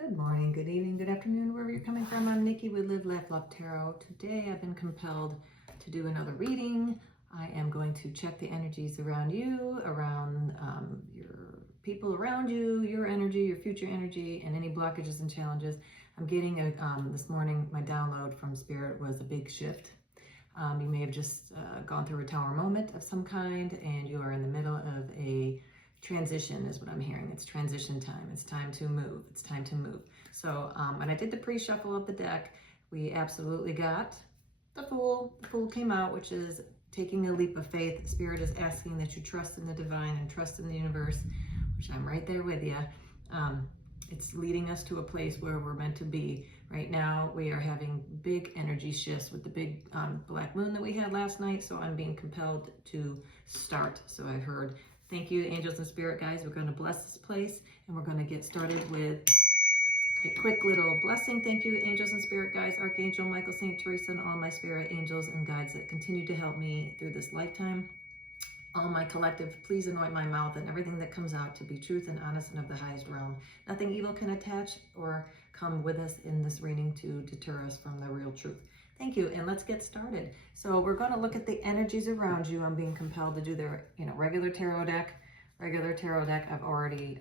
Good morning, good evening, good afternoon, wherever you're coming from. I'm Nikki with Live, Laugh, Love Tarot. Today I've been compelled to do another reading. I am going to check the energies around you, around your people around you, your energy, your future energy, and any blockages and challenges. I'm getting this morning, my download from Spirit was a big shift. You may have just gone through a tower moment of some kind, and you are in the middle of a transition is what I'm hearing. It's transition time. It's time to move. It's time to move. So when I did the pre-shuffle of the deck, we absolutely got the Fool. The Fool came out, which is taking a leap of faith. Spirit is asking that you trust in the divine and trust in the universe, which I'm right there with you. It's leading us to a place where we're meant to be. Right now, we are having big energy shifts with the big black moon that we had last night. So I'm being compelled to start. So I heard, thank you, angels and spirit guides. We're going to bless this place, and we're going to get started with a quick little blessing. Thank you, angels and spirit guides, Archangel Michael, Saint Teresa, and all my spirit angels and guides that continue to help me through this lifetime. All my collective, please anoint my mouth and everything that comes out to be truth and honest and of the highest realm. Nothing evil can attach or come with us in this reading to deter us from the real truth. Thank you, and let's get started. So we're going to look at the energies around you. I'm being compelled to do the regular tarot deck. I've already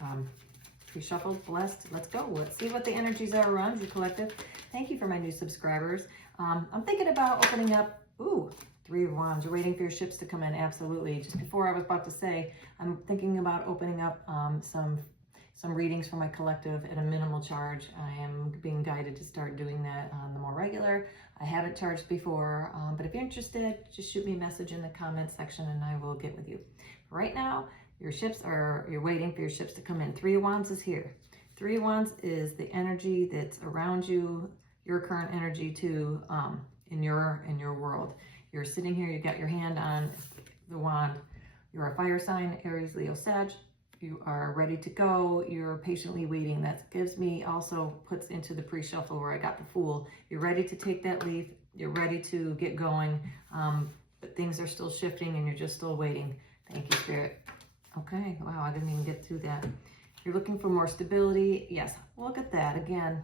pre-shuffled, blessed. Let's go. Let's see what the energies are around you, collective. Thank you for my new subscribers. I'm thinking about opening up. Ooh, Three of Wands. You're waiting for your ships to come in. Absolutely. Just before I was about to say, I'm thinking about opening up some readings for my collective at a minimal charge. I am being guided to start doing that on the more regular. I haven't charged before, but if you're interested, just shoot me a message in the comment section and I will get with you. Right now, you're waiting for your ships to come in. Three of Wands is here. Three of Wands is the energy that's around you, your current energy too, in your world. You're sitting here, you got your hand on the wand. You're a fire sign, Aries, Leo, Sag. You are ready to go. You're patiently waiting. That gives me also puts into the pre-shuffle where I got the Fool. You're ready to take that leap. You're ready to get going, but things are still shifting and you're just still waiting. Thank you, Spirit. Okay, wow, I didn't even get through that. You're looking for more stability. Yes, look at that again.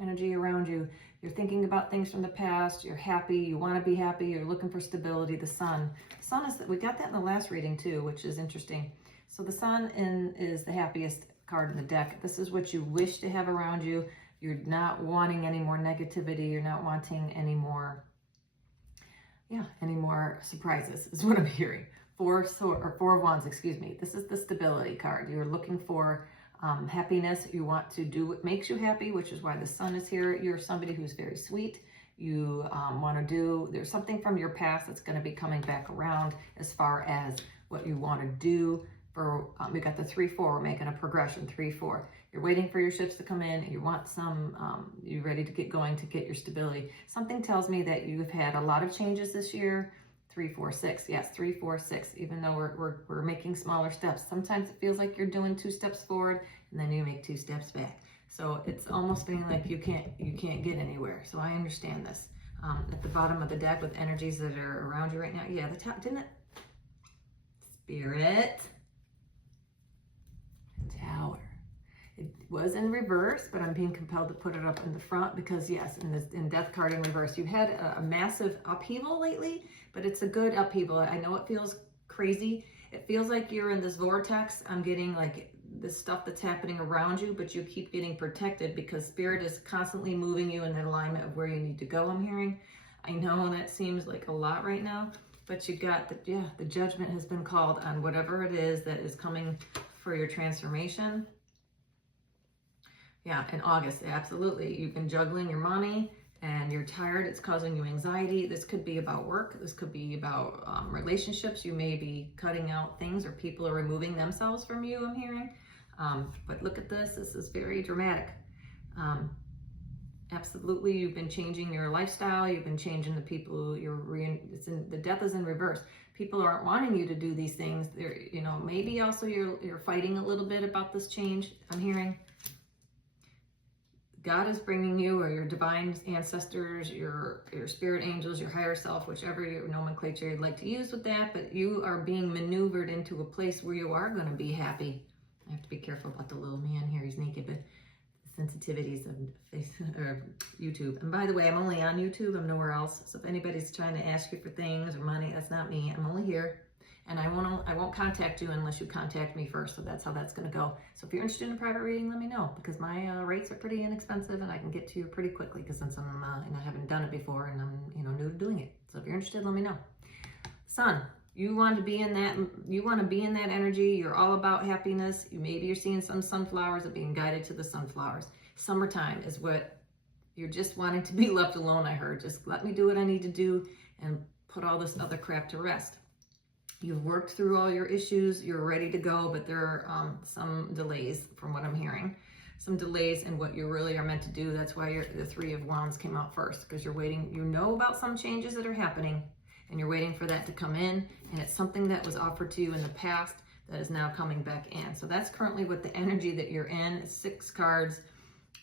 Energy around you. You're thinking about things from the past. You're happy. You want to be happy. You're looking for stability. The Sun. The Sun is, we got that in the last reading too, which is interesting. So the Sun is the happiest card in the deck. This is what you wish to have around you. You're not wanting any more negativity. You're not wanting any more surprises is what I'm hearing. Four of Wands, excuse me. This is the stability card. You're looking for happiness. You want to do what makes you happy, which is why the Sun is here. You're somebody who's very sweet. You want to do, there's something from your past that's going to be coming back around as far as what you want to do. For we got the 3-4, we're making a progression, 3-4. You're waiting for your ships to come in. You want you're ready to get going to get your stability. Something tells me that you've had a lot of changes this year. 3, 4, 6. Yes, 3, 4, 6. Even though we're making smaller steps. Sometimes it feels like you're doing 2 steps forward and then you make 2 steps back. So it's almost feeling like you can't get anywhere. So I understand this. At the bottom of the deck with energies that are around you right now. Yeah, the top, didn't it? Spirit. Tower. It was in reverse, but I'm being compelled to put it up in the front because yes, in Death card in reverse, you've had a massive upheaval lately, but it's a good upheaval. I know it feels crazy. It feels like you're in this vortex. I'm getting like this stuff that's happening around you, but you keep getting protected because Spirit is constantly moving you in the alignment of where you need to go, I'm hearing. I know that seems like a lot right now, but you got the judgment has been called on whatever it is that is coming for your transformation. Yeah, in August, absolutely. You've been juggling your money and you're tired. It's causing you anxiety. This could be about work. This could be about relationships. You may be cutting out things or people are removing themselves from you, I'm hearing. But look at this. This is very dramatic. Absolutely, you've been changing your lifestyle. You've been changing the people the death is in reverse. People aren't wanting you to do these things. They're, maybe also you're fighting a little bit about this change. I'm hearing God is bringing you, or your divine ancestors, your spirit angels, your higher self, whichever your nomenclature you'd like to use with that, but you are being maneuvered into a place where you are going to be happy. I have to be careful about the little man here. He's naked, but sensitivities of or YouTube. And by the way, I'm only on YouTube. I'm nowhere else. So if anybody's trying to ask you for things or money, that's not me. I'm only here. And I won't contact you unless you contact me first. So that's how that's going to go. So if you're interested in a private reading, let me know, because my rates are pretty inexpensive and I can get to you pretty quickly, because since I'm and I haven't done it before and I'm new to doing it. So if you're interested, let me know. Sun, you want to be in that. You want to be in that energy. You're all about happiness. Maybe you're seeing some sunflowers and being guided to the sunflowers. Summertime is what you're just wanting to be left alone. I heard, just let me do what I need to do and put all this other crap to rest. You've worked through all your issues, you're ready to go, but there are some delays from what I'm hearing. Some delays in what you really are meant to do. That's why the Three of Wands came out first, because you're waiting. You know about some changes that are happening, and you're waiting for that to come in, and it's something that was offered to you in the past that is now coming back in. So that's currently what the energy that you're in. It's 6 cards,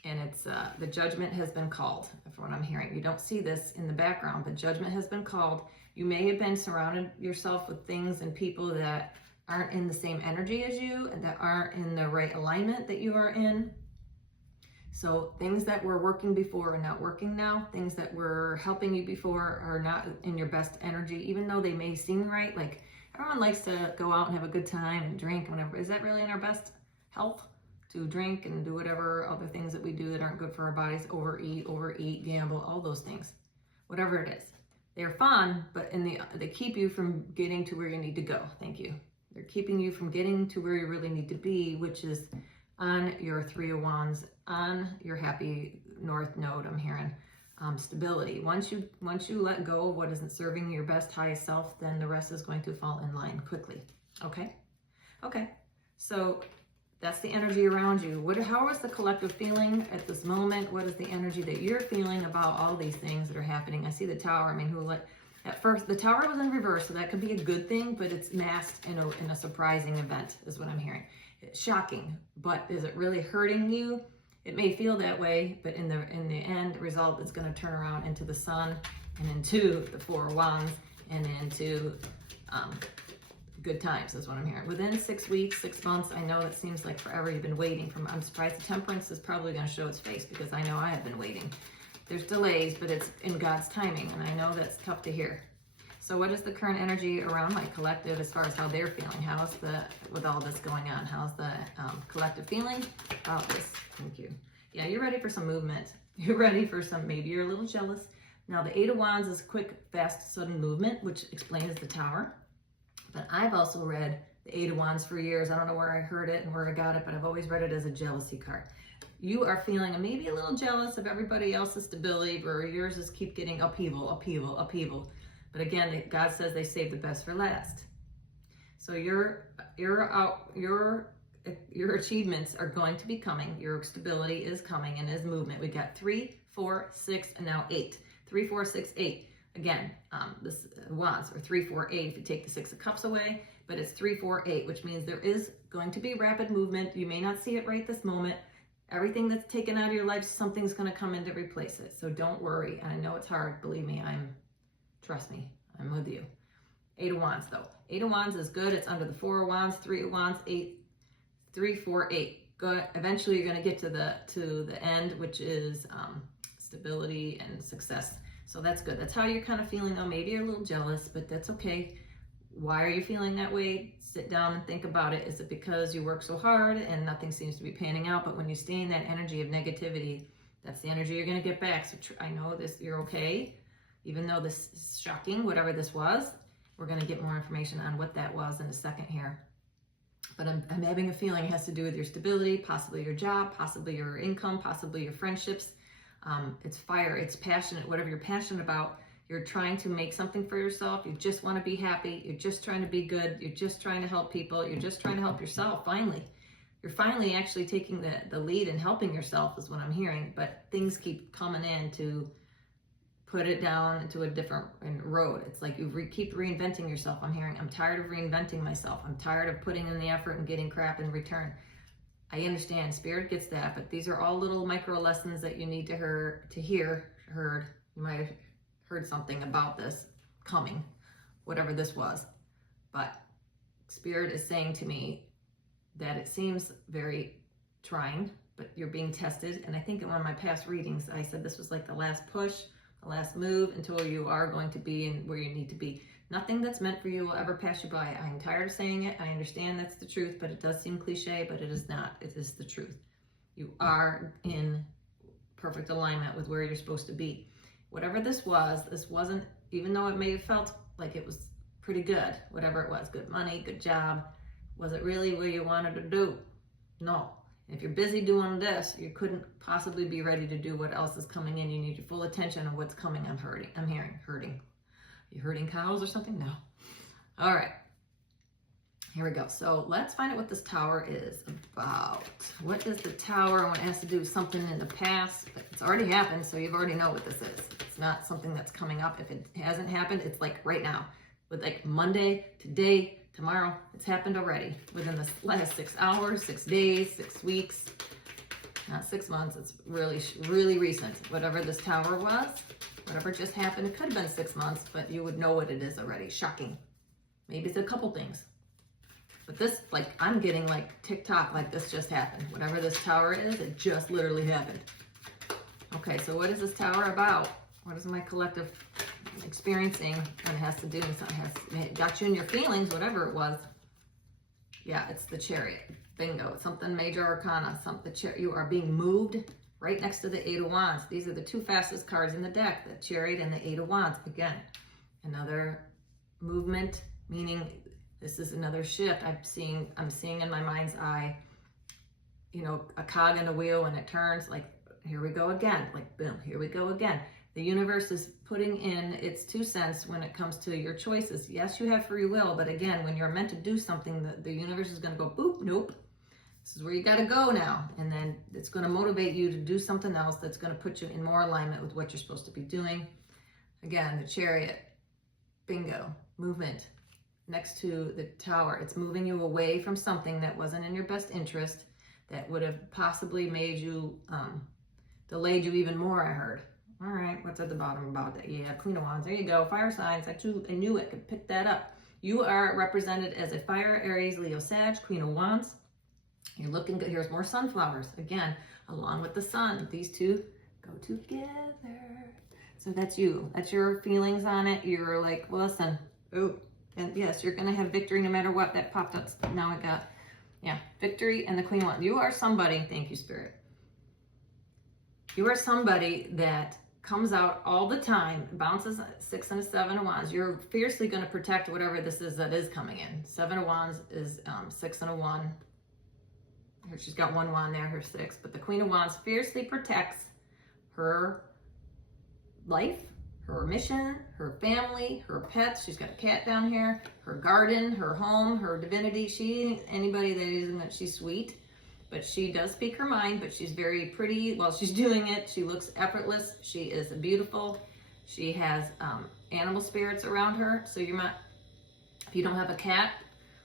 and it's the Judgment has been called, from what I'm hearing. You don't see this in the background, but Judgment has been called. You may have been surrounded yourself with things and people that aren't in the same energy as you and that aren't in the right alignment that you are in. So things that were working before are not working now. Things that were helping you before are not in your best energy, even though they may seem right. Like, everyone likes to go out and have a good time and drink and whatever. Is that really in our best health? To drink and do whatever other things that we do that aren't good for our bodies, overeat, gamble, all those things, whatever it is. They're fun, but they keep you from getting to where you need to go. Thank you. They're keeping you from getting to where you really need to be, which is on your Three of Wands, on your happy North Node. I'm hearing stability. Once you let go of what isn't serving your best, highest self, then the rest is going to fall in line quickly. Okay. So that's the energy around you. How is the collective feeling at this moment? What is the energy that you're feeling about all these things that are happening? I see the Tower. I mean, at first, the Tower was in reverse, so that could be a good thing, but it's masked in a surprising event, is what I'm hearing. It's shocking, but is it really hurting you? It may feel that way, but in the end result, it's going to turn around into the Sun and into the Four of Wands and into good times, is what I'm hearing. Within 6 weeks, 6 months, I know it seems like forever you've been waiting. I'm surprised the Temperance is probably going to show its face, because I know I have been waiting. There's delays, but it's in God's timing, and I know that's tough to hear. So what is the current energy around my collective as far as how they're feeling? With all this going on, how's the collective feeling about this? Thank you. Yeah, you're ready for some movement. You're ready for maybe you're a little jealous. Now, the Eight of Wands is quick, fast, sudden movement, which explains the Tower. But I've also read the Eight of Wands for years. I don't know where I heard it and where I got it, but I've always read it as a jealousy card. You are feeling maybe a little jealous of everybody else's stability, where yours is keep getting upheaval. But again, God says they save the best for last. So your achievements are going to be coming. Your stability is coming and is movement. We got 3, 4, 6, and now 8. 3, 4, 6, 8. Again, this Wands, or 3, 4, 8 if you take the 6 of Cups away, but it's 3, 4, 8, which means there is going to be rapid movement. You may not see it right this moment. Everything that's taken out of your life, something's going to come in to replace it. So don't worry. I know it's hard. Believe me, trust me, I'm with you. 8 of Wands, though. 8 of Wands is good. It's under the 4 of Wands, 3 of Wands, 8, 3, 4, 8. Good. Eventually, you're going to get to the end, which is stability and success. So that's good. That's how you're kind of feeling, though. Maybe you're a little jealous, but that's okay. Why are you feeling that way? Sit down and think about it. Is it because you work so hard and nothing seems to be panning out? But when you stay in that energy of negativity, that's the energy you're going to get back. So I know this, you're okay. Even though this is shocking, whatever this was, we're going to get more information on what that was in a second here. But I'm having a feeling it has to do with your stability, possibly your job, possibly your income, possibly your friendships. It's fire, it's passionate, whatever you're passionate about. You're trying to make something for yourself. You just want to be happy. You're just trying to be good. You're just trying to help people. You're just trying to help yourself, finally. You're finally actually taking the lead and helping yourself, is what I'm hearing. But things keep coming in to put it down into a different road. It's like you keep reinventing yourself. I'm hearing, I'm tired of reinventing myself. I'm tired of putting in the effort and getting crap in return. I understand, Spirit gets that, but these are all little micro lessons that you need to hear. You might have heard something about this coming, whatever this was. But Spirit is saying to me that it seems very trying but you're being tested. And I think in one of my past readings, I said this was like the last push, the last move until you are going to be in where you need to be. Nothing that's meant for you will ever pass you by. I'm tired of saying it. I understand that's the truth, but it does seem cliche, but it is not. It is the truth. You are in perfect alignment with where you're supposed to be. Whatever this wasn't, even though it may have felt like it was pretty good, whatever it was, good money, good job, was it really what you wanted to do? No. If you're busy doing this, you couldn't possibly be ready to do what else is coming in. You need your full attention on what's coming. I'm hearing hurting. You herding cows or something? No. All right. Here we go. So let's find out what this tower is about. What is the tower? When it has to do with something in the past. It's already happened, so you already know what this is. It's not something that's coming up. If it hasn't happened, it's like right now. With like Monday, today, tomorrow, it's happened already. Within the last 6 hours, 6 days, 6 weeks. Not 6 months. It's really, really recent. Whatever this tower was, whatever just happened, it could have been 6 months, but you would know what it is already. Shocking. Maybe it's a couple things. But this, like, I'm getting like TikTok, like this just happened. Whatever this tower is, it just literally happened. Okay, so what is this tower about? What is my collective experiencing? And it has to do with something, it got you in your feelings, whatever it was. Yeah, it's the Chariot. Bingo. It's something major arcana. You are being moved right next to the Eight of Wands. These are the two fastest cards in the deck, the Chariot and the Eight of Wands. Again, another movement, meaning this is another shift. I'm seeing in my mind's eye, you know, a cog in a wheel and it turns, like, here we go again, like, boom, here we go again. The universe is putting in its 2 cents when it comes to your choices. Yes, you have free will, but again, when you're meant to do something, the universe is going to go, boop, nope. This is where you got to go now. And then it's going to motivate you to do something else that's going to put you in more alignment with what you're supposed to be doing. Again, the Chariot, bingo, movement. Next to the tower, it's moving you away from something that wasn't in your best interest, that would have possibly made you, delayed you even more, I heard. All right, what's at the bottom about that? Yeah, Queen of Wands, there you go. Fire signs, I knew it, could pick that up. You are represented as a fire, Aries, Leo, Sag, Queen of Wands. You're looking good. Here's more sunflowers. Again, along with the sun. These two go together. So that's you. That's your feelings on it. You're like, well, listen, oh. And yes, you're going to have victory no matter what. That popped up. Now I got, yeah, victory and the Queen of Wands. You are somebody, thank you, Spirit. You are somebody that comes out all the time, bounces 6 and a 7 of Wands. You're fiercely going to protect whatever this is that is coming in. 7 of Wands is 6 and a 1. Here, she's got 1 wand there, her 6. But the Queen of Wands fiercely protects her life, her mission, her family, her pets. She's got a cat down here, her garden, her home, her divinity. Anybody that isn't that she's sweet, but she does speak her mind, but she's very pretty while she's doing it. She looks effortless. She is beautiful. She has animal spirits around her. So you're not, if you don't have a cat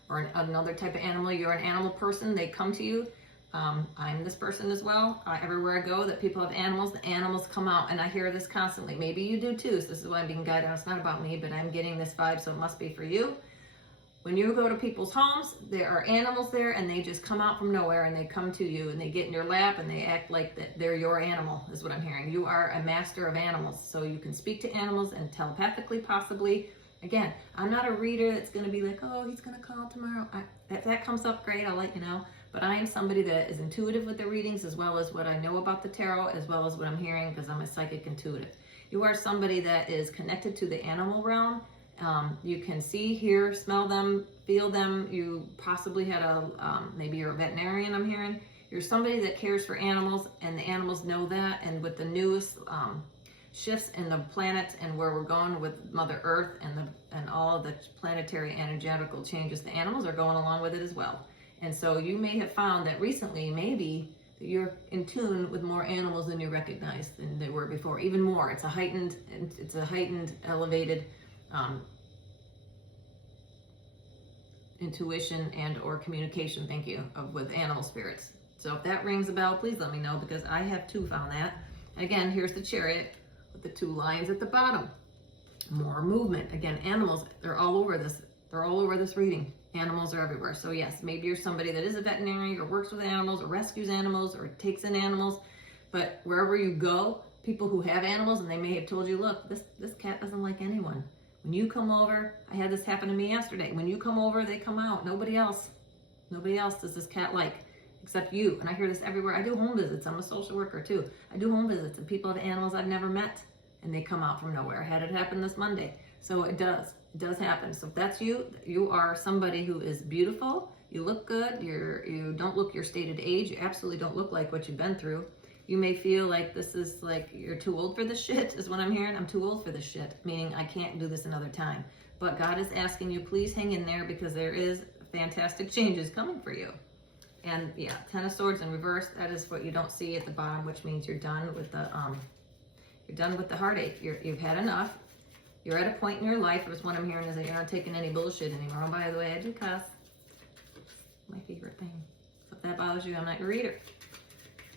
or another type of animal, you're an animal person, they come to you. I'm this person as well. Everywhere I go that people have animals, the animals come out, and I hear this constantly. Maybe you do too, so this is why I'm being guided. It's not about me, but I'm getting this vibe, so it must be for you. When you go to people's homes, there are animals there, and they just come out from nowhere, and they come to you, and they get in your lap, and they act like that they're your animal, is what I'm hearing. You are a master of animals, so you can speak to animals and telepathically, possibly. Again, I'm not a reader that's going to be like, oh, he's going to call tomorrow. If that comes up, great, I'll let you know. But I am somebody that is intuitive with the readings, as well as what I know about the tarot, as well as what I'm hearing, because I'm a psychic intuitive. You are somebody that is connected to the animal realm. You can see, hear, smell them, feel them. You possibly had maybe you're a veterinarian, I'm hearing. You're somebody that cares for animals, and the animals know that. And with the newest shifts in the planets and where we're going with Mother Earth and all of the planetary energetical changes, the animals are going along with it as well. And so you may have found that recently, maybe, that you're in tune with more animals than you recognize than they were before. Even more. It's a heightened, elevated intuition and or communication, thank you, with animal spirits. So if that rings a bell, please let me know, because I have too found that. Again, here's the Chariot with the 2 lions at the bottom. More movement. Again, animals, they're all over this. They're all over this reading. Animals are everywhere. So yes, maybe you're somebody that is a veterinarian or works with animals or rescues animals or takes in animals, but wherever you go, people who have animals, and they may have told you, look, this cat doesn't like anyone. When you come over, I had this happen to me yesterday. When you come over, they come out. Nobody else does this cat like, except you. And I hear this everywhere. I do home visits. I'm a social worker too. I do home visits, and people have animals I've never met, and they come out from nowhere. I had it happen this Monday. So it does happen. So if that's you, you are somebody who is beautiful. You look good. You don't look your stated age. You absolutely don't look like what you've been through. You may feel like this is like, you're too old for this shit, is what I'm hearing. I'm too old for this shit, meaning I can't do this another time. But God is asking you, please hang in there, because there is fantastic changes coming for you. And yeah, Ten of Swords in reverse, that is what you don't see at the bottom, which means you're done with the heartache. You've had enough. You're at a point in your life, is what I'm hearing, is that you're not taking any bullshit anymore. And by the way, I do cuss. My favorite thing. So if that bothers you, I'm not your reader.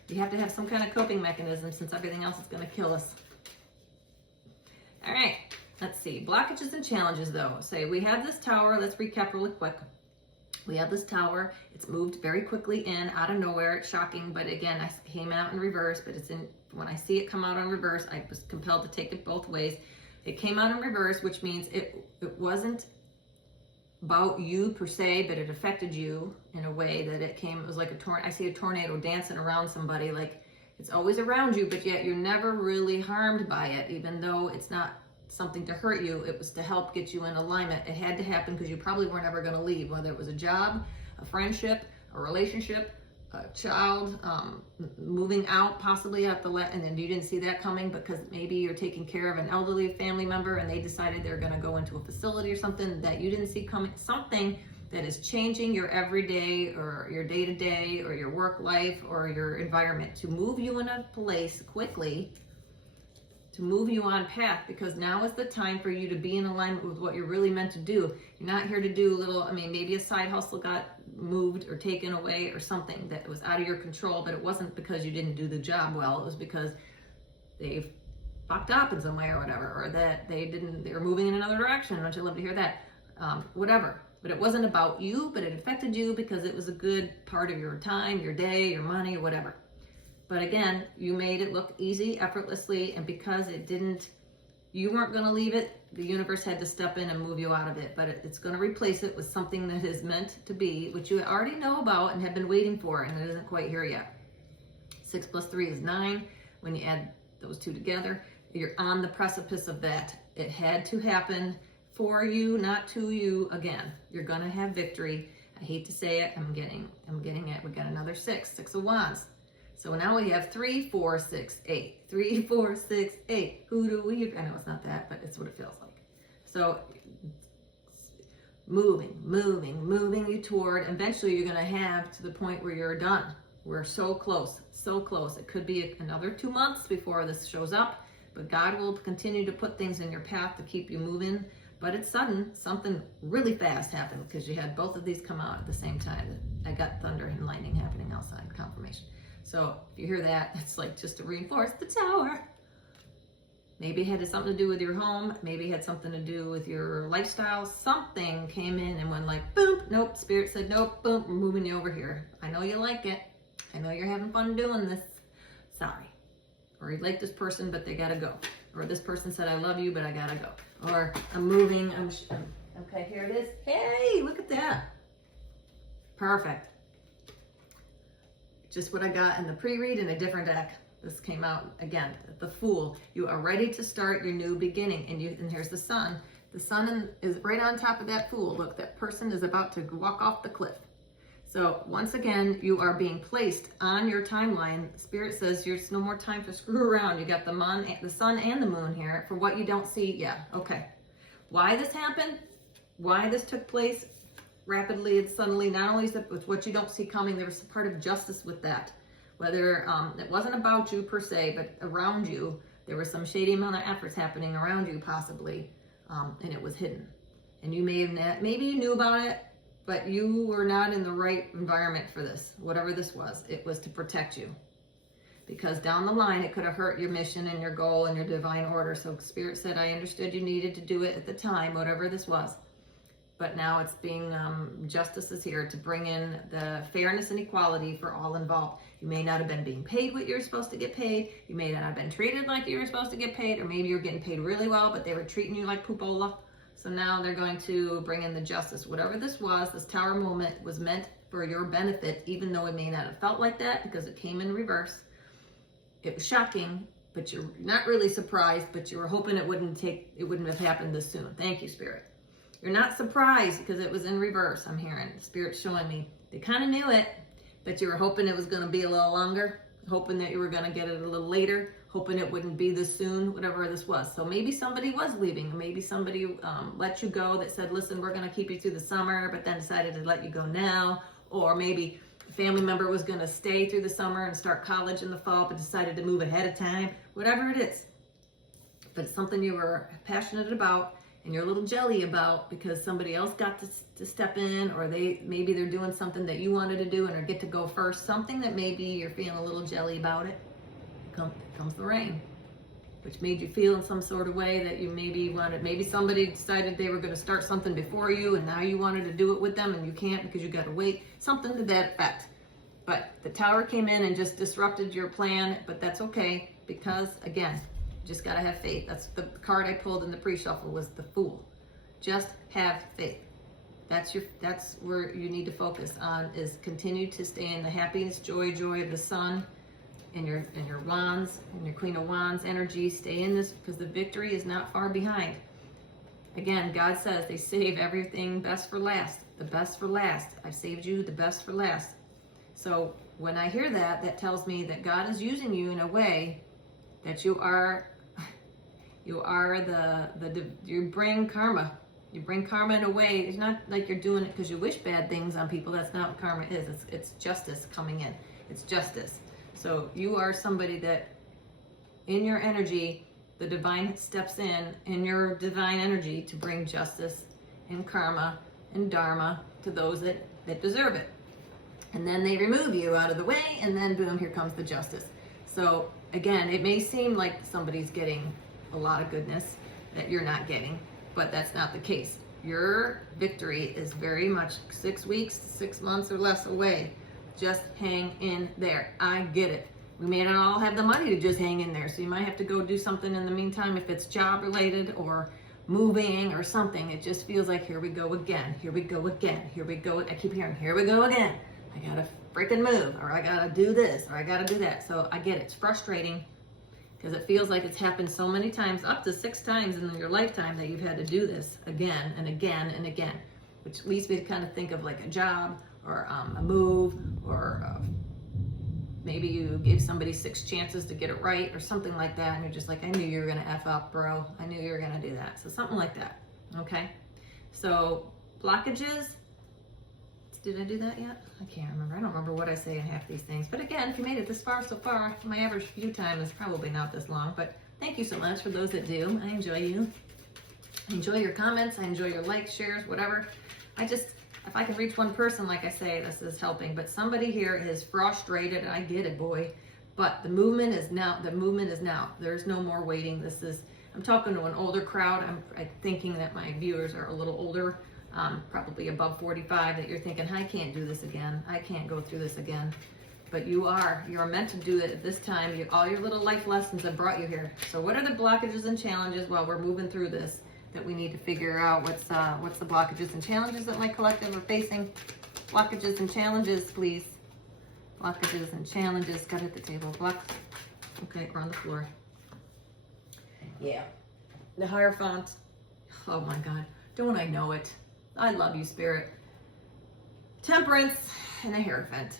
You have to have some kind of coping mechanism, since everything else is going to kill us. All right, let's see. Blockages and challenges, though. Say we have this tower. Let's recap really quick. We have this tower. It's moved very quickly in, out of nowhere. It's shocking, but again, I came out in reverse, but it's in, when I see it come out in reverse, I was compelled to take it both ways. It came out in reverse, which means it wasn't about you per se, but it affected you in a way that it was like a tornado. I see a tornado dancing around somebody, like it's always around you, but yet you're never really harmed by it, even though it's not something to hurt you. It was to help get you in alignment. It had to happen because you probably weren't ever going to leave, whether it was a job, a friendship, a relationship, a child, moving out possibly at and then you didn't see that coming because maybe you're taking care of an elderly family member and they decided they're going to go into a facility or something that you didn't see coming. Something that is changing your everyday or your day-to-day or your work life or your environment to move you in a place quickly, to move you on path, because now is the time for you to be in alignment with what you're really meant to do. You're not here to do maybe a side hustle got moved or taken away or something that was out of your control, but it wasn't because you didn't do the job well. It was because they fucked up in some way or whatever, or that they were moving in another direction. Don't you love to hear that? Whatever. But it wasn't about you, but it affected you because it was a good part of your time, your day, your money, whatever. But again, you made it look easy, effortlessly, and because you weren't going to leave it, the universe had to step in and move you out of it. But it's going to replace it with something that is meant to be, which you already know about and have been waiting for, and it isn't quite here yet. 6 + 3 is 9. When you add those two together, you're on the precipice of that. It had to happen for you, not to you. Again, you're going to have victory. I hate to say it. I'm getting it. We got another 6 of Wands. So now we have 3, 4, 6, 8. 3, 4, 6, 8. Who do we? I know it's not that, but it's what it feels like. So moving you toward, eventually you're going to have to the point where you're done. We're so close, so close. It could be another 2 months before this shows up, but God will continue to put things in your path to keep you moving. But it's sudden. Something really fast happened because you had both of these come out at the same time. I got thunder and lightning happening outside, confirmation. So if you hear that, it's like just to reinforce the tower. Maybe it had something to do with your home. Maybe it had something to do with your lifestyle. Something came in and went like, boom, nope. Spirit said, nope, boom, we're moving you over here. I know you like it. I know you're having fun doing this. Sorry. Or you like this person, but they gotta go. Or this person said, I love you, but I gotta go. Or I'm moving, okay, here it is. Hey, look at that. Perfect. Just what I got in the pre-read in a different deck. This came out again, the Fool. You are ready to start your new beginning. And here's the Sun. The Sun is right on top of that Fool. Look, that person is about to walk off the cliff. So once again, you are being placed on your timeline. Spirit says there's no more time to screw around. You got the Sun and the Moon here. For what you don't see, yeah, okay. Why this happened? Why this took place rapidly and suddenly? Not only is it with what you don't see coming, there was a part of justice with that. Whether it wasn't about you per se, but around you, there was some shady amount of efforts happening around you possibly, and it was hidden. And you maybe you knew about it, but you were not in the right environment for this. Whatever this was, it was to protect you. Because down the line, it could have hurt your mission and your goal and your divine order. So Spirit said, I understood you needed to do it at the time, whatever this was. but now it's being, justice is here to bring in the fairness and equality for all involved. You may not have been being paid what you're supposed to get paid. You may not have been treated like you were supposed to get paid, or maybe you're getting paid really well, but they were treating you like poopola. So now they're going to bring in the justice. Whatever this was, this tower moment was meant for your benefit, even though it may not have felt like that because it came in reverse. It was shocking, but you're not really surprised, but you were hoping it wouldn't have happened this soon. Thank you, Spirit. You're not surprised because it was in reverse, I'm hearing. Spirit's showing me. They kind of knew it, but you were hoping it was going to be a little longer, hoping that you were going to get it a little later, hoping it wouldn't be this soon, whatever this was. So maybe somebody was leaving. Maybe somebody let you go that said, listen, we're going to keep you through the summer, but then decided to let you go now. Or maybe a family member was going to stay through the summer and start college in the fall, but decided to move ahead of time. Whatever it is. But it's something you were passionate about and you're a little jelly about because somebody else got to step in, or maybe they're doing something that you wanted to do and or get to go first. Something that maybe you're feeling a little jelly about it. Comes the rain, which made you feel in some sort of way that you maybe somebody decided they were going to start something before you and now you wanted to do it with them and you can't because you got to wait, something to that effect. But the tower came in and just disrupted your plan, but that's okay because, again, you just got to have faith. That's the card I pulled in the pre-shuffle was the Fool. Just have faith. That's where you need to focus on, is continue to stay in the happiness, joy of the sun, and your wands, and your Queen of Wands energy. Stay in this because the victory is not far behind. Again, God says they save everything best for last. The best for last. I've saved you the best for last. So when I hear that, that tells me that God is using you in a way that you bring karma. You bring karma in a way. It's not like you're doing it because you wish bad things on people. That's not what karma is. It's justice coming in. It's justice. So you are somebody that in your energy, the divine steps in your divine energy to bring justice and karma and dharma to those that deserve it. And then they remove you out of the way, and then boom, here comes the justice. So again, it may seem like somebody's getting a lot of goodness that you're not getting, but that's not the case. Your victory is very much 6 weeks, 6 months or less away. Just hang in there. I get it. We may not all have the money to just hang in there, so you might have to go do something in the meantime if it's job related or moving or something. It just feels like, here we go again, here we go again, here we go. I keep hearing, here we go again. I gotta freaking move, or I gotta do this, or I gotta do that. So I get it. It's frustrating because it feels like it's happened so many times, up to 6 times in your lifetime, that you've had to do this again and again and again, which leads me to kind of think of like a job or a move, or maybe you gave somebody 6 chances to get it right or something like that, and you're just like, I knew you were gonna F up, bro. I knew you were gonna do that. So something like that, okay? So blockages, did I do that yet? I can't remember. I don't remember what I say in half these things. But again, if you made it this far so far, my average view time is probably not this long, but thank you so much for those that do. I enjoy you. I enjoy your comments. I enjoy your likes, shares, whatever. If I can reach one person, like I say, this is helping. But somebody here is frustrated, and I get it, boy. But the movement is now. The movement is now. There's no more waiting. I'm talking to an older crowd. I'm thinking that my viewers are a little older, probably above 45, that you're thinking, I can't do this again. I can't go through this again. But you're meant to do it at this time. All your little life lessons have brought you here. So what are the blockages and challenges while we're moving through this that we need to figure out? What's the blockages and challenges that my collective are facing? Blockages and challenges, please. Blockages and challenges. Got to hit the table. Okay, we're on the floor. Yeah. The Hierophant. Oh my God. Don't I know it? I love you, Spirit. Temperance and a Hierophant.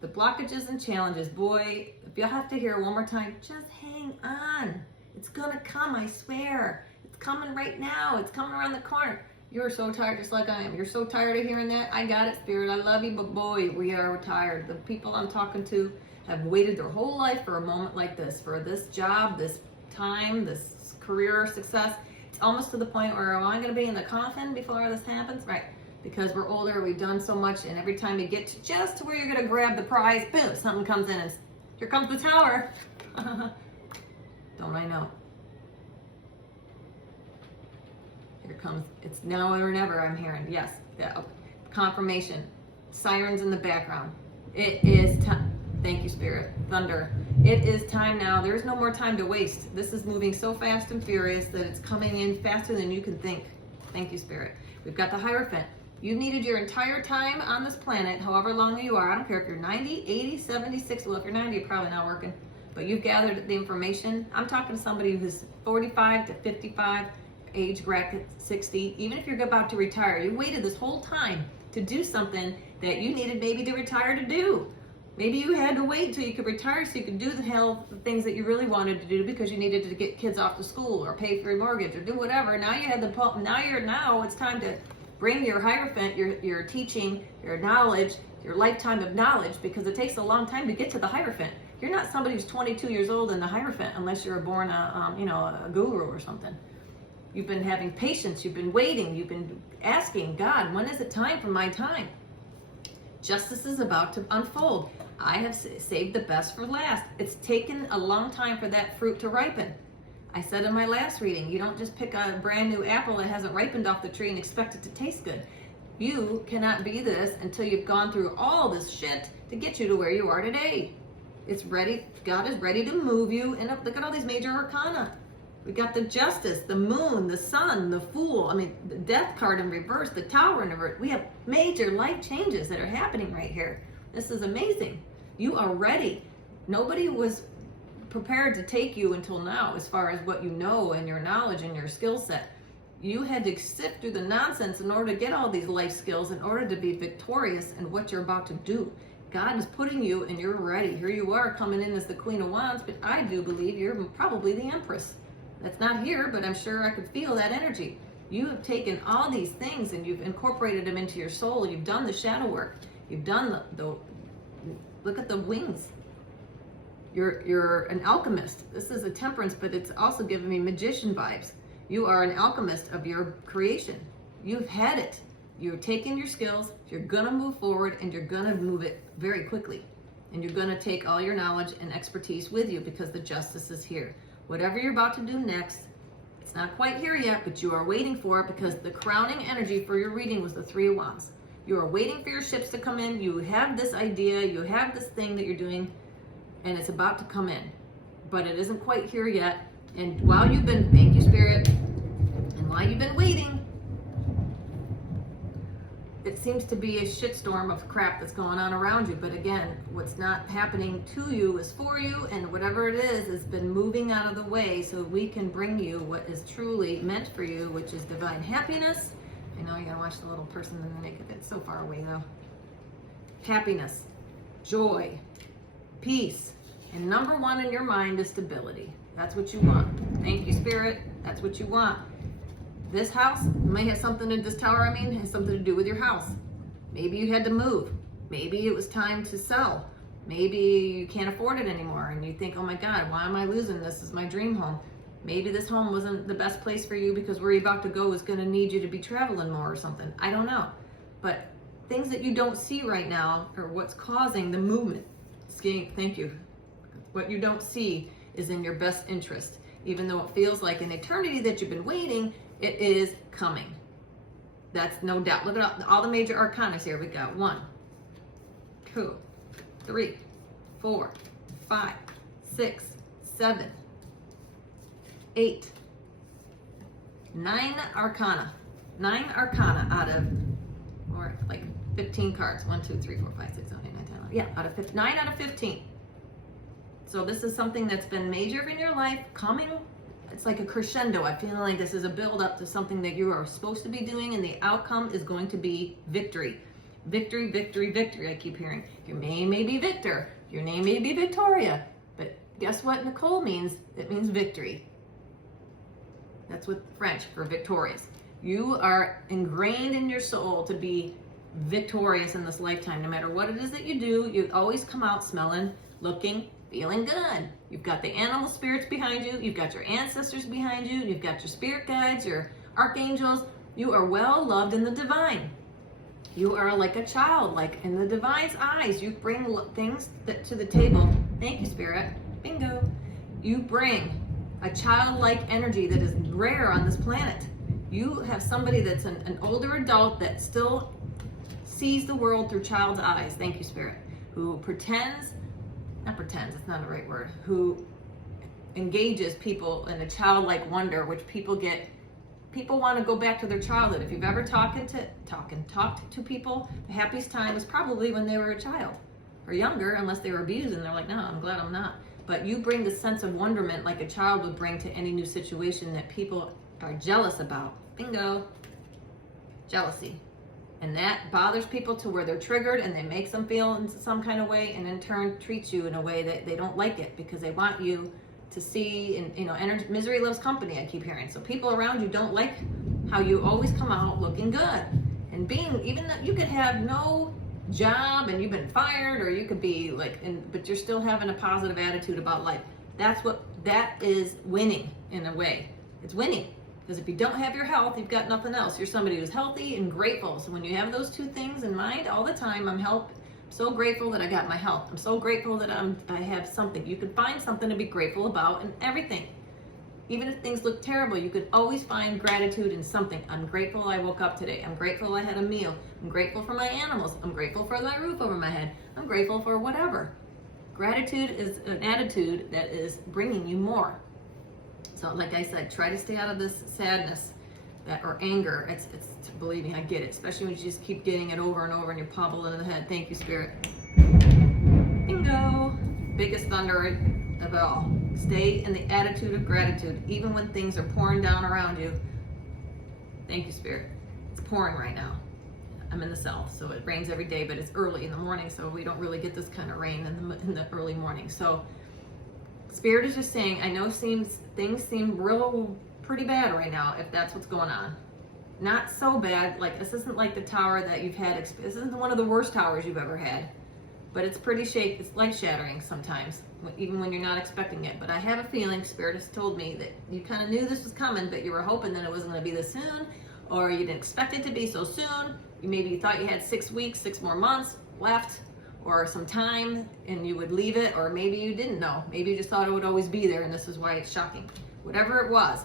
The blockages and challenges. Boy, if you have to hear it one more time, just hang on. It's gonna come, I swear. It's coming right now. It's coming around the corner. You're so tired, just like I am. You're so tired of hearing that. I got it, Spirit. I love you, but boy, we are tired. The people I'm talking to have waited their whole life for a moment like this, for this job, this time, this career success. It's almost to the point where, am I going to be in the coffin before this happens? Right. Because we're older, we've done so much, and every time you get to just to where you're going to grab the prize, boom, something comes in, and here comes the tower. Don't I know? Here comes, it's now or never, I'm hearing. Yes, yeah. Confirmation. Sirens in the background. It is time. Thank you, Spirit. Thunder. It is time now. There's no more time to waste. This is moving so fast and furious that it's coming in faster than you can think. Thank you, Spirit. We've got the Hierophant. You needed your entire time on this planet, however long you are. I don't care if you're 90, 80, 76. Well, if you're 90, you're probably not working. But you've gathered the information. I'm talking to somebody who's 45 to 55, age bracket 60. Even if you're about to retire, you waited this whole time to do something that you needed maybe to retire to do. Maybe you had to wait until you could retire so you could do the things that you really wanted to do because you needed to get kids off to school or pay for your mortgage or do whatever. Now you had now it's time to bring your Hierophant, your teaching, your knowledge, your lifetime of knowledge, because it takes a long time to get to the Hierophant. You're not somebody who's 22 years old in the Hierophant unless you're born a guru or something. You've been having patience, you've been waiting, you've been asking God, when is it time for my time? Justice is about to unfold. I have saved the best for last. It's taken a long time for that fruit to ripen. I said in my last reading, you don't just pick a brand new apple that hasn't ripened off the tree and expect it to taste good. You cannot be this until you've gone through all this shit to get you to where you are today. It's ready. God is ready to move you. And look at all these major arcana. We got the Justice, the Moon, the Sun, the Fool. I mean, the Death card in reverse, the Tower in reverse. We have major life changes that are happening right here. This is amazing. You are ready. Nobody was prepared to take you until now as far as what you know and your knowledge and your skill set. You had to sift through the nonsense in order to get all these life skills in order to be victorious in what you're about to do. God is putting you and you're ready. Here you are coming in as the Queen of Wands, but I do believe you're probably the Empress. That's not here, but I'm sure I could feel that energy. You have taken all these things and you've incorporated them into your soul. You've done the shadow work. You've done the look at the wings. You're an alchemist. This is a Temperance, but it's also giving me magician vibes. You are an alchemist of your creation. You've had it. You're taking your skills, you're gonna move forward, and you're gonna move it very quickly. And you're gonna take all your knowledge and expertise with you because the Justice is here. Whatever you're about to do next, it's not quite here yet, but you are waiting for it because the crowning energy for your reading was the Three of Wands. You are waiting for your ships to come in. You have this idea, you have this thing that you're doing, and it's about to come in. But it isn't quite here yet. And while you've been, thank you, Spirit, and while you've been waiting, it seems to be a shitstorm of crap that's going on around you. But again, what's not happening to you is for you, and whatever it is has been moving out of the way so we can bring you what is truly meant for you, which is divine happiness. I know you gotta watch the little person in the naked bit, so far away though. Happiness, joy, peace, and number one in your mind is stability. That's what you want. Thank you, Spirit. That's what you want. This house may have something to, this tower, has something to do with your house. Maybe you had to move. Maybe it was time to sell. Maybe you can't afford it anymore and you think, oh my God, why am I losing this? This is my dream home. Maybe this home wasn't the best place for you because where you're about to go is gonna need you to be traveling more or something. I don't know. But things that you don't see right now are what's causing the movement. Thank you. What you don't see is in your best interest. Even though it feels like an eternity that you've been waiting, it is coming. That's no doubt. Look at all the major arcana here. We got 1, 2, 3, 4, 5, 6, 7, 8, 9 arcana. 9 arcana out of, or like 15 cards. 1, 2, 3, 4, 5, 6, 7, 8, 9, 10, 11. Yeah, out of 15, 9 out of 15. So this is something that's been major in your life coming. It's like a crescendo. I feel like this is a build up to something that you are supposed to be doing, and the outcome is going to be victory. Victory, victory, victory. I keep hearing your name may be Victor, your name may be Victoria, but guess what Nicole means? It means victory. That's what French for victorious. You are ingrained in your soul to be victorious in this lifetime. No matter what it is that you do, you always come out smelling, looking, feeling good. You've got the animal spirits behind you. You've got your ancestors behind you. You've got your spirit guides, your archangels. You are well loved in the divine. You are like a child, like in the divine's eyes. You bring things to the table. Thank you, Spirit. Bingo. You bring a childlike energy that is rare on this planet. You have somebody that's an older adult that still sees the world through child's eyes, thank you, Spirit, who not pretends, it's not the right word, who engages people in a childlike wonder, which people want to go back to their childhood. If you've ever talked to people, the happiest time was probably when they were a child or younger, unless they were abused and they're like, no, I'm glad I'm not. But you bring the sense of wonderment like a child would bring to any new situation that people are jealous about. Bingo. Jealousy. And that bothers people to where they're triggered and they make them feel in some kind of way, and in turn treats you in a way that they don't like it because they want you to see, and misery loves company, I keep hearing. So people around you don't like how you always come out looking good. And even that you could have no job and you've been fired, or you could be but you're still having a positive attitude about life. That is winning in a way. It's winning. Because if you don't have your health, you've got nothing else. You're somebody who's healthy and grateful. So when you have those two things in mind all the time, I'm so grateful that I got my health. I'm so grateful that I have something. You could find something to be grateful about in everything. Even if things look terrible, you could always find gratitude in something. I'm grateful I woke up today. I'm grateful I had a meal. I'm grateful for my animals. I'm grateful for my roof over my head. I'm grateful for whatever. Gratitude is an attitude that is bringing you more. So like I said, try to stay out of this sadness or anger. It's believe me, I get it. Especially when you just keep getting it over and over and you're pummeling in the head. Thank you, Spirit. Bingo. Biggest thunder of all. Stay in the attitude of gratitude, even when things are pouring down around you. Thank you, Spirit. It's pouring right now. I'm in the south, so it rains every day, but it's early in the morning, so we don't really get this kind of rain in the early morning. So Spirit is just saying, I know things seem pretty bad right now, if that's what's going on. Not so bad, this isn't like the tower that you've had, this isn't one of the worst towers you've ever had, but it's pretty it's life-shattering sometimes, even when you're not expecting it. But I have a feeling, Spirit has told me that you kind of knew this was coming, but you were hoping that it wasn't going to be this soon, or you didn't expect it to be so soon. Maybe you thought you had 6 weeks, 6 more months left, or some time, and you would leave it, or maybe you didn't know. Maybe you just thought it would always be there, and this is why it's shocking. Whatever it was,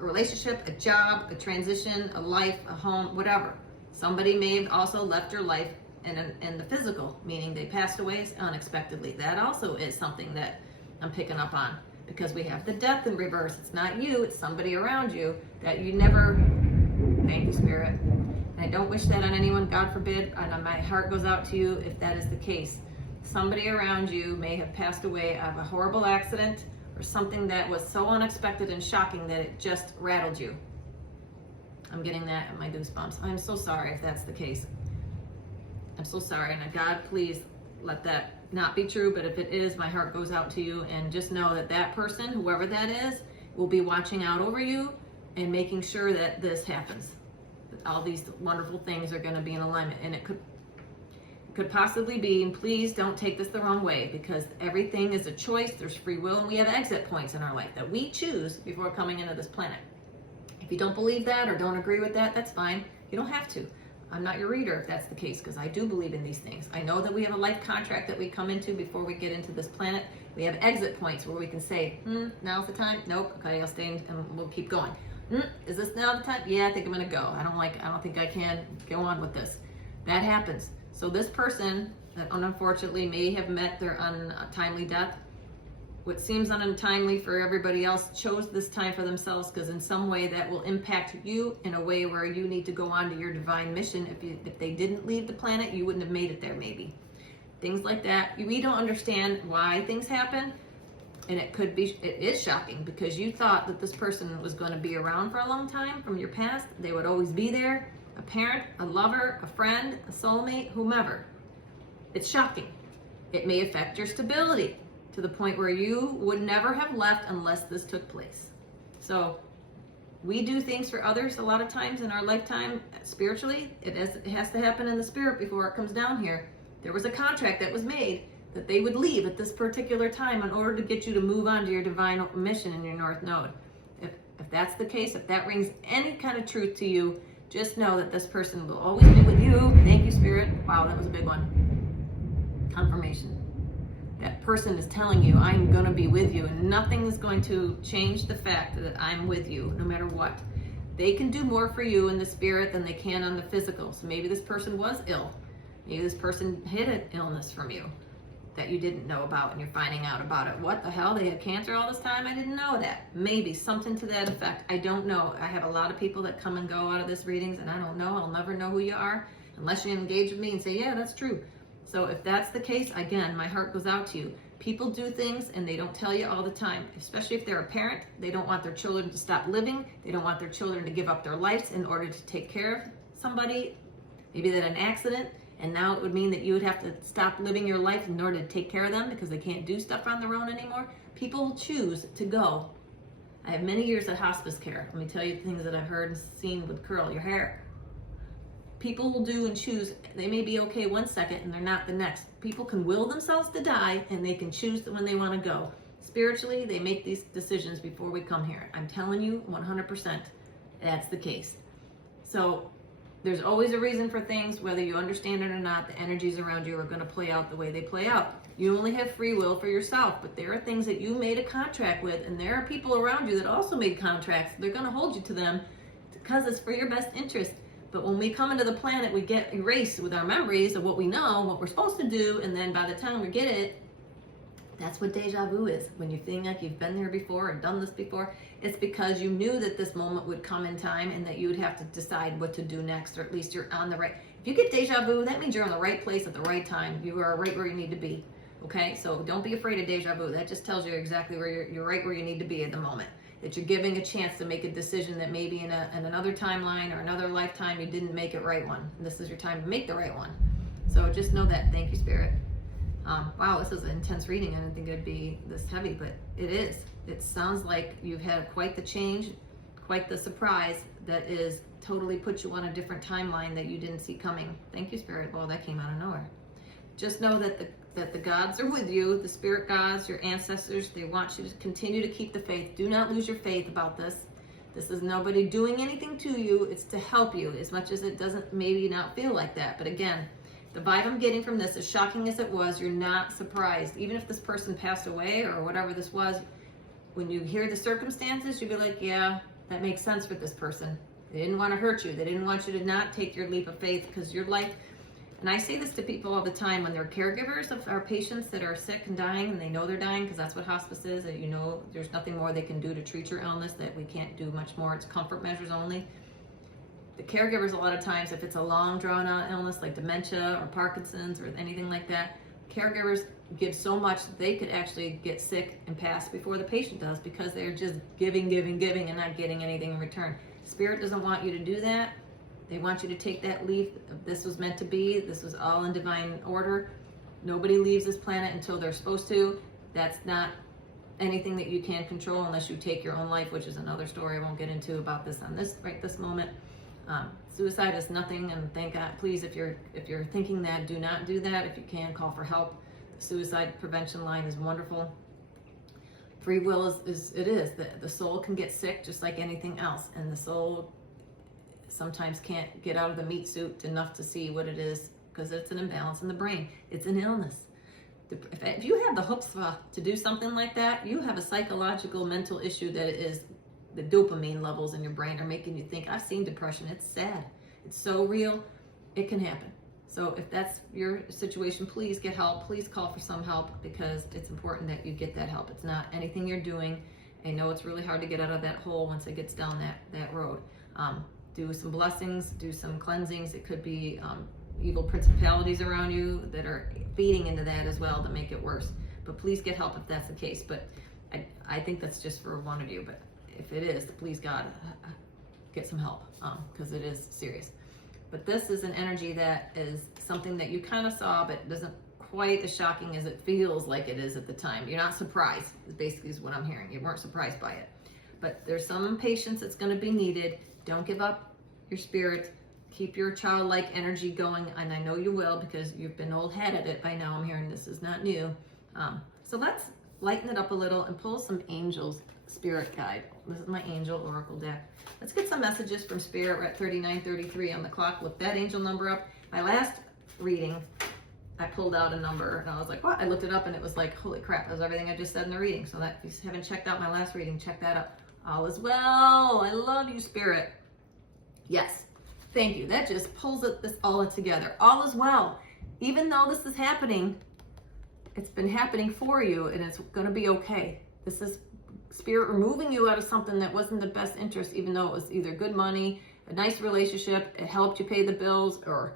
a relationship, a job, a transition, a life, a home, whatever. Somebody may have also left your life in the physical, meaning they passed away unexpectedly. That also is something that I'm picking up on, because we have the death in reverse. It's not you, it's somebody around you that you never, thank you, Spirit. I don't wish that on anyone, God forbid, and my heart goes out to you if that is the case. Somebody around you may have passed away of a horrible accident or something that was so unexpected and shocking that it just rattled you. I'm getting that in my goosebumps. I'm so sorry if that's the case. I'm so sorry, and God, please let that not be true, but if it is, my heart goes out to you, and just know that that person, whoever that is, will be watching out over you and making sure that this happens. All these wonderful things are going to be in alignment, and it could possibly be, and please don't take this the wrong way, because everything is a choice. There's free will, and we have exit points in our life that we choose before coming into this planet. If you don't believe that or don't agree with that, that's fine. You don't have to. I'm not your reader if that's the case, because I do believe in these things. I know that we have a life contract that we come into before we get into this planet. We have exit points where we can say, now's the time. Nope. Okay, I'll stay and we'll keep going. Is this now the time? Yeah, I think I'm gonna go. I don't think I can go on with this. That happens. So this person that unfortunately may have met their untimely death, what seems untimely for everybody else, chose this time for themselves, because in some way that will impact you in a way where you need to go on to your divine mission. If they didn't leave the planet, you wouldn't have made it there, maybe. Things like that. We don't understand why things happen. And it is shocking, because you thought that this person was going to be around for a long time from your past. They would always be there, a parent, a lover, a friend, a soulmate, whomever. It's shocking. It may affect your stability to the point where you would never have left unless this took place. So we do things for others a lot of times in our lifetime spiritually. It has to happen in the spirit before it comes down here. There was a contract that was made that they would leave at this particular time in order to get you to move on to your divine mission in your North Node. If that's the case, if that rings any kind of truth to you, just know that this person will always be with you. Thank you, Spirit. Wow, that was a big one. Confirmation. That person is telling you, I'm going to be with you, and nothing is going to change the fact that I'm with you, no matter what. They can do more for you in the spirit than they can on the physical. So maybe this person was ill. Maybe this person hid an illness from you that you didn't know about and you're finding out about it. What the hell? They had cancer all this time? I didn't know that. Maybe something to that effect. I don't know. I have a lot of people that come and go out of this readings and I don't know. I'll never know who you are unless you engage with me and say, yeah, that's true. So if that's the case, again, my heart goes out to you. People do things and they don't tell you all the time, especially if they're a parent. They don't want their children to stop living. They don't want their children to give up their lives in order to take care of somebody. Maybe they had an accident and now it would mean that you would have to stop living your life in order to take care of them because they can't do stuff on their own anymore. People will choose to go. I have many years of hospice care. Let me tell you the things that I've heard and seen with curl your hair. People will do and choose. They may be okay one second and they're not the next. People can will themselves to die and they can choose when they want to go. Spiritually, they make these decisions before we come here. I'm telling you 100% that's the case. So there's always a reason for things, whether you understand it or not. The energies around you are going to play out the way they play out. You only have free will for yourself, but there are things that you made a contract with, and there are people around you that also made contracts. They're going to hold you to them because it's for your best interest. But when we come into the planet, we get erased with our memories of what we know, what we're supposed to do, and then by the time we get it, that's what deja vu is. When you think like you've been there before or done this before, it's because you knew that this moment would come in time and that you would have to decide what to do next, or at least you're on the right. If you get deja vu, that means you're in the right place at the right time. You are right where you need to be. Okay, so don't be afraid of deja vu. That just tells you exactly where you're right where you need to be at the moment. That you're giving a chance to make a decision that maybe in another timeline or another lifetime you didn't make it right one. And this is your time to make the right one. So just know that. Thank you, Spirit. Wow, this is an intense reading. I didn't think it'd be this heavy, but it is. It sounds like you've had quite the change, quite the surprise that is totally put you on a different timeline that you didn't see coming. Thank you, Spirit. Well, that came out of nowhere. Just know that the gods are with you, the spirit gods, your ancestors. They want you to continue to keep the faith. Do not lose your faith about this. This is nobody doing anything to you. It's to help you, as much as it doesn't maybe not feel like that. But again, the vibe I'm getting from this, as shocking as it was, you're not surprised. Even if this person passed away or whatever this was, when you hear the circumstances, you'll be like, yeah, that makes sense for this person. They didn't want to hurt you. They didn't want you to not take your leap of faith, because your life, and I say this to people all the time when they're caregivers of our patients that are sick and dying, and they know they're dying, because that's what hospice is, that you know there's nothing more they can do to treat your illness, that we can't do much more. It's comfort measures only. The caregivers, a lot of times, if it's a long drawn out illness like dementia or Parkinson's or anything like that, caregivers give so much that they could actually get sick and pass before the patient does, because they're just giving and not getting anything in return. Spirit doesn't want you to do that. They want you to take that leap. This was meant to be. This was all in divine order. Nobody leaves this planet until they're supposed to. That's not anything that you can control unless you take your own life, which is another story I won't get into about this on this this moment. Suicide is nothing, and thank God. Please, if you're thinking that, do not do that. If you can, call for help. The suicide prevention line is wonderful. Free will is the soul can get sick just like anything else, and the soul sometimes can't get out of the meat suit enough to see what it is, because it's an imbalance in the brain. It's an illness. If you have the chutzpah to do something like that, you have a psychological mental issue that is the dopamine levels in your brain are making you think. I've seen depression. It's sad. It's so real. It can happen. So if that's your situation, please get help. Please call for some help, because it's important that you get that help. It's not anything you're doing. I know it's really hard to get out of that hole once it gets down that road. Do some blessings, do some cleansings. It could be evil principalities around you that are feeding into that as well to make it worse. But please get help if that's the case. But I think that's just for one of you. But if it is, please God, get some help, because it is serious. But this is an energy that is something that you kind of saw, but doesn't quite as shocking as it feels like it is at the time. You're not surprised, basically is what I'm hearing. You weren't surprised by it. But there's some patience that's going to be needed. Don't give up your spirit. Keep your childlike energy going, and I know you will, because you've been old-hat at it by now. I'm hearing this is not new. So let's lighten it up a little and pull some angels spirit guide. This is my angel oracle deck. Let's get some messages from Spirit. We're at 39:33 on the clock. Look that angel number up. My last reading, I pulled out a number and I was like, what? I looked it up and it was like, holy crap, that was everything I just said in the reading. So that, if you haven't checked out my last reading, check that out. All is well. I love you, Spirit. Yes, thank you. That just pulls this all together. All is well. Even though this is happening, it's been happening for you, and it's going to be okay. This is Spirit removing you out of something that wasn't the best interest, even though it was either good money, a nice relationship, it helped you pay the bills, or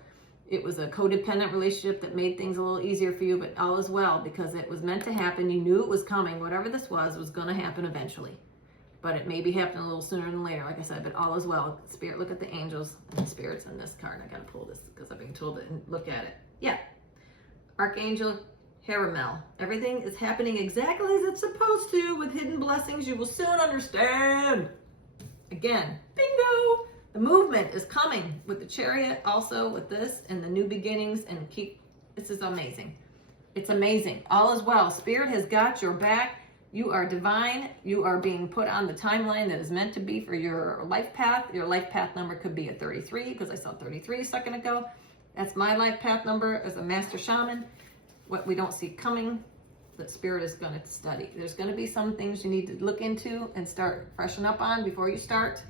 it was a codependent relationship that made things a little easier for you, but all is well because it was meant to happen. You knew it was coming. Whatever this was going to happen eventually. But it maybe happened a little sooner than later, like I said, but all is well. Spirit, look at the angels and the spirits in this card. I got to pull this because I've been told to look at it. Yeah. Archangel Haramel. Everything is happening exactly as it's supposed to with hidden blessings. You will soon understand. Again, bingo. The movement is coming with the Chariot, also with this and the new beginnings, and this is amazing. It's amazing. All is well. Spirit has got your back. You are divine. You are being put on the timeline that is meant to be for your life path. Your life path number could be a 33 because I saw 33 a second ago. That's my life path number as a master shaman. What we don't see coming, that Spirit is going to study. There's going to be some things you need to look into and start freshen up on before you start.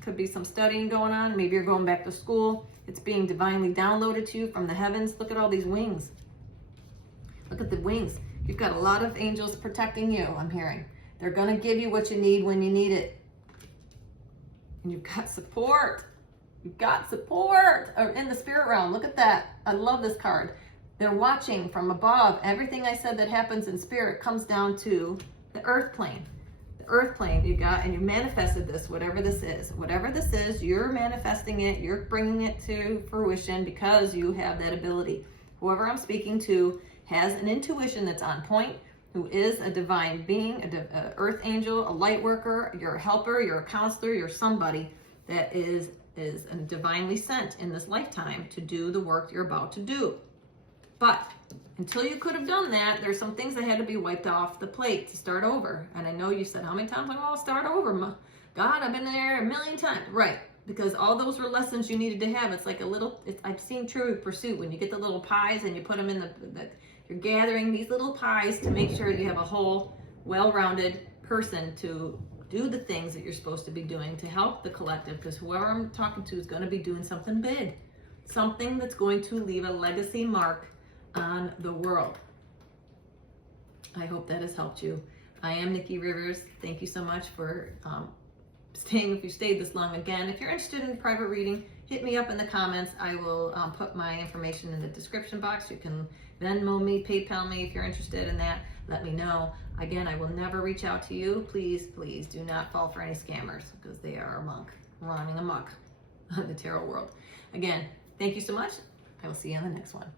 Could be some studying going on. Maybe you're going back to school. It's being divinely downloaded to you from the heavens. Look at all these wings. Look at the wings. You've got a lot of angels protecting you, I'm hearing. They're going to give you what you need when you need it. And you've got support. You've got support in the spirit realm. Look at that. I love this card. They're watching from above. Everything I said that happens in spirit comes down to the earth plane. The earth plane you got, and you manifested this, whatever this is. Whatever this is, you're manifesting it. You're bringing it to fruition because you have that ability. Whoever I'm speaking to has an intuition that's on point, who is a divine being, a earth angel, a light worker, you're a helper, you're a counselor, you're somebody that is divinely sent in this lifetime to do the work you're about to do. But until you could have done that, there's some things that had to be wiped off the plate to start over. And I know you said, how many times? Like, oh, start over. God, I've been there a million times. Right. Because all those were lessons you needed to have. It's like a little, I've seen True Pursuit when you get the little pies and you put them in you're gathering these little pies to make sure you have a whole, well-rounded person to do the things that you're supposed to be doing to help the collective. Because whoever I'm talking to is going to be doing something big. Something that's going to leave a legacy mark on the world. I hope that has helped you. I am Nikki Rivers. Thank you so much for staying, if you stayed this long. Again, if you're interested in private reading, hit me up in the comments. I will put my information in the description box. You can Venmo me, PayPal me if you're interested in that. Let me know. Again, I will never reach out to you. Please, please do not fall for any scammers because they are running amok on the tarot world. Again, thank you so much. I will see you on the next one.